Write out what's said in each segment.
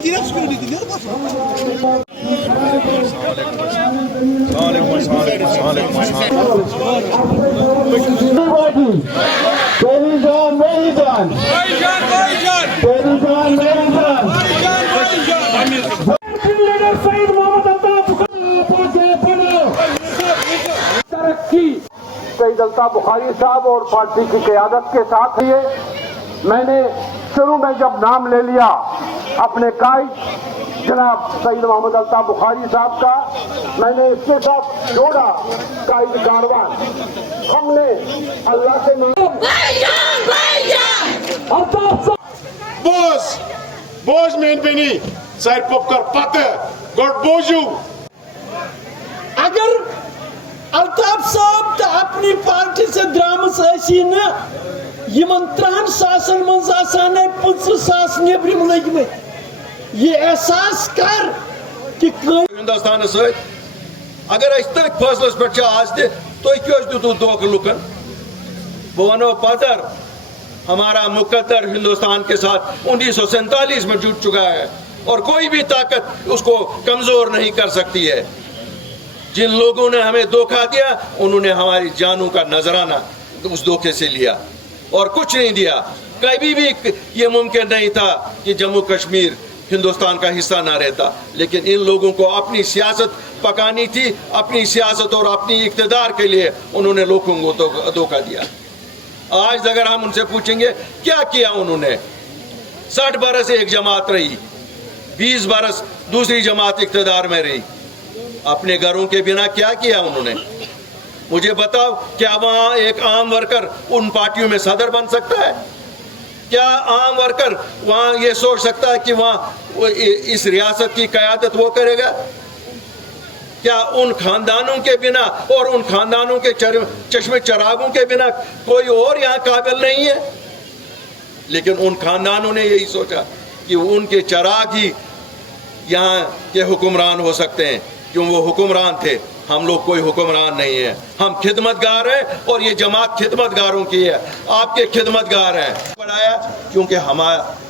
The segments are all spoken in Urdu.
سید الطاف بخاری صاحب اور پارٹی کی قیادت کے ساتھ میں نے شروع میں جب نام لے لیا اپنے قائد جناب سید محمد الطاف بخاری صاحب کا، میں نے اس کے ساتھ جوڑا قائد کاروان. ہم نے اللہ سے بوز مین بینی سر پپکر پتہ گوڑ بوجو. اگر الطاف صاحب تو اپنی پارٹی سے درامس ایسی نا یمن 30 ساسن من آسان 50 ساس نیبرم لگم یہ احساس کر کہ ہندوستان ست اگر اس تک فیصلس پہ آج تھی تھی کیوں دیتو دھوکہ لکن. بہ ونو پتر ہمارا مقدر ہندوستان کے ساتھ 1947 میں جڑ چکا ہے اور کوئی بھی طاقت اس کو کمزور نہیں کر سکتی ہے. جن لوگوں نے ہمیں دھوکہ دیا انہوں نے ہماری جانوں کا نذرانہ اس دھوکے سے لیا اور کچھ نہیں دیا. کبھی بھی یہ ممکن نہیں تھا کہ جموں کشمیر ہندوستان کا حصہ نہ رہتا، لیکن ان لوگوں کو اپنی سیاست پکانی تھی. اپنی سیاست اور اپنی اقتدار کے لیے انہوں نے لوگوں کو دھوکہ دیا. آج اگر ہم ان سے پوچھیں گے کیا کیا انہوں نے، 60 برس ایک جماعت رہی، 20 برس دوسری جماعت اقتدار میں رہی. اپنے گھروں کے بنا کیا کیا انہوں نے؟ مجھے بتاؤ، کیا وہاں ایک عام ورکر ان پارٹیوں میں صدر بن سکتا ہے؟ کیا عام ورکر وہاں یہ سوچ سکتا ہے کہ وہاں اس ریاست کی قیادت وہ کرے گا؟ کیا ان خاندانوں کے بنا اور ان خاندانوں کے چشم چراغوں کے بنا کوئی اور یہاں قابل نہیں ہے؟ لیکن ان خاندانوں نے یہی سوچا کہ ان کے چراغ ہی یہاں کے حکمران ہو سکتے ہیں، کیوں وہ حکمران تھے. ہم لوگ کوئی حکمران نہیں ہیں، ہم خدمتگار ہیں اور یہ جماعت خدمتگاروں کی ہے. آپ کے خدمتگار ہیں. پڑھایا کیونکہ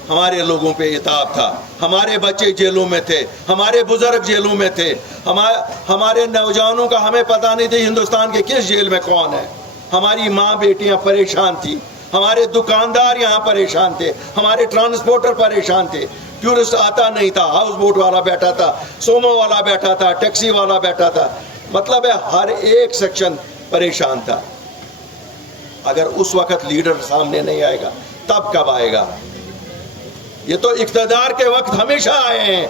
ہمارے لوگوں پہ عتاب تھا. ہمارے بچے جیلوں میں تھے، ہمارے بزرگ جیلوں میں تھے، ہمارے نوجوانوں کا ہمیں پتہ نہیں تھی ہندوستان کے کس جیل میں کون ہے. ہماری ماں بیٹیاں پریشان تھی، ہمارے دکاندار یہاں پریشان تھے، ہمارے ٹرانسپورٹر پریشان تھے. ٹورسٹ آتا نہیں تھا، ہاؤس بوٹ والا بیٹھا تھا، سومو والا بیٹھا تھا، ٹیکسی والا بیٹھا تھا. مطلب ہے ہر ایک سیکشن پریشان تھا. اگر اس وقت لیڈر سامنے نہیں آئے گا تب کب آئے گا؟ یہ تو اقتدار کے وقت ہمیشہ آئے ہیں.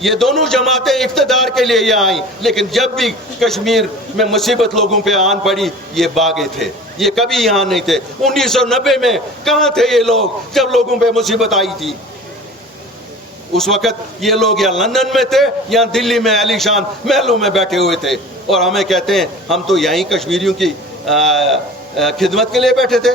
یہ دونوں جماعتیں اقتدار کے لیے یہ آئیں، لیکن جب بھی کشمیر میں مصیبت لوگوں پہ آن پڑی یہ باغے تھے، یہ کبھی یہاں نہیں تھے. 1990 میں کہاں تھے یہ لوگ جب لوگوں پہ مصیبت آئی تھی؟ اس وقت یہ لوگ یا لندن میں تھے یا دلی میں عالی شان محلوں میں بیٹھے ہوئے تھے اور ہمیں کہتے ہیں ہم تو یہیں کشمیریوں کی خدمت کے لیے بیٹھے تھے.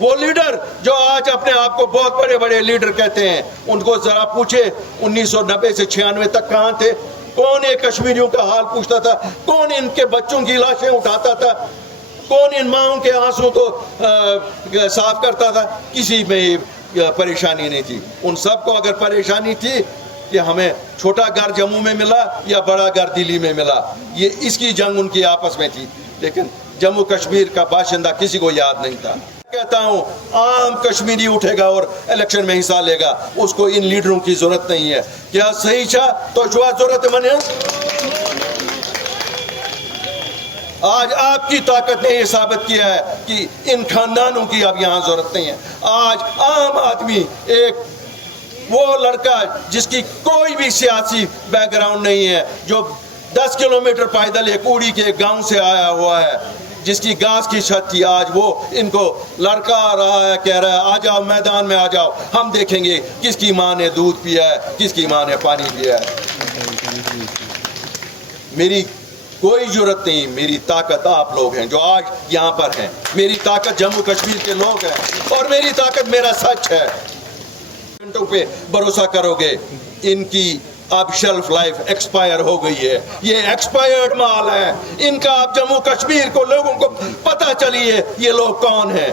وہ لیڈر جو آج اپنے آپ کو بہت بڑے بڑے لیڈر کہتے ہیں، ان کو ذرا پوچھے 1990 سے 96 تک کہاں تھے؟ کون ایک کشمیریوں کا حال پوچھتا تھا؟ کون ان کے بچوں کی لاشیں اٹھاتا تھا؟ کون ان ماؤں کے آنسوں کو صاف کرتا تھا؟ کسی میں پریشانی نہیں تھی. ان سب کو اگر پریشانی تھی کہ ہمیں چھوٹا گھر جموں میں ملا یا بڑا گھر دلی میں ملا، یہ اس کی جنگ ان کی آپس میں تھی. لیکن جموں کشمیر کا باشندہ کسی کو یاد نہیں تھا. کہتا ہوں عام کشمیری اٹھے گا اور الیکشن میں حصہ لے گا، اس کو ان لیڈروں کی ضرورت نہیں ہے. کیا صحیح چھا تو جو ضرورت من ہے. آج آپ کی طاقت نے یہ ثابت کیا ہے کہ ان خاندانوں کی اب یہاں ضرورت نہیں ہے. آج عام آدمی، ایک وہ لڑکا جس کی کوئی بھی سیاسی بیک گراؤنڈ نہیں ہے، جو 10 کلومیٹر پیدل ایک اوڑی کے گاؤں سے آیا ہوا ہے، جس کی گھاس کی چھت تھی، آج وہ ان کو لڑکا آ رہا ہے، کہہ رہا ہے آ جاؤ میدان میں آ جاؤ، ہم دیکھیں گے کس کی ماں نے دودھ پیا ہے، کس کی ماں نے پانی پیا ہے. میری کوئی ضرورت نہیں، میری طاقت آپ لوگ ہیں جو آج یہاں پر ہیں. میری طاقت جموں کشمیر کے لوگ ہیں اور میری طاقت میرا سچ ہے. گھنٹوں پہ بھروسہ کرو گے، ان کی اب شیلف لائف ایکسپائر ہو گئی ہے. یہ ایکسپائرڈ مال ہے ان کا. اب جموں کشمیر کو لوگوں کو پتہ چلیے یہ لوگ کون ہیں.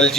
LG